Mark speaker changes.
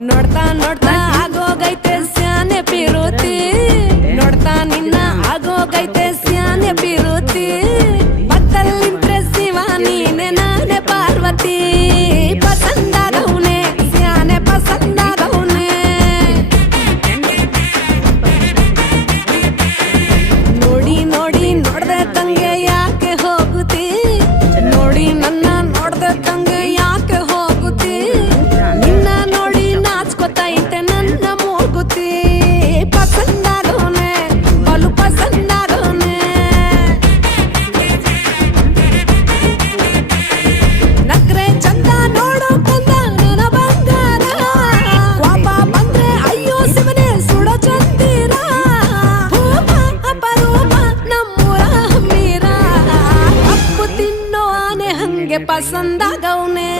Speaker 1: ನೋಡ್ತಾ ನೋಡ್ತಾ ಆಗೋಗೈತೆ ಸ್ಯಾನೆ ಪಿರೋತಿ. ನೋಡ್ತಾ ನಿನ್ನ ಆಗೋಗೈತೆ ಹಂಗೆ ಪಸಂದಾಗವನೇ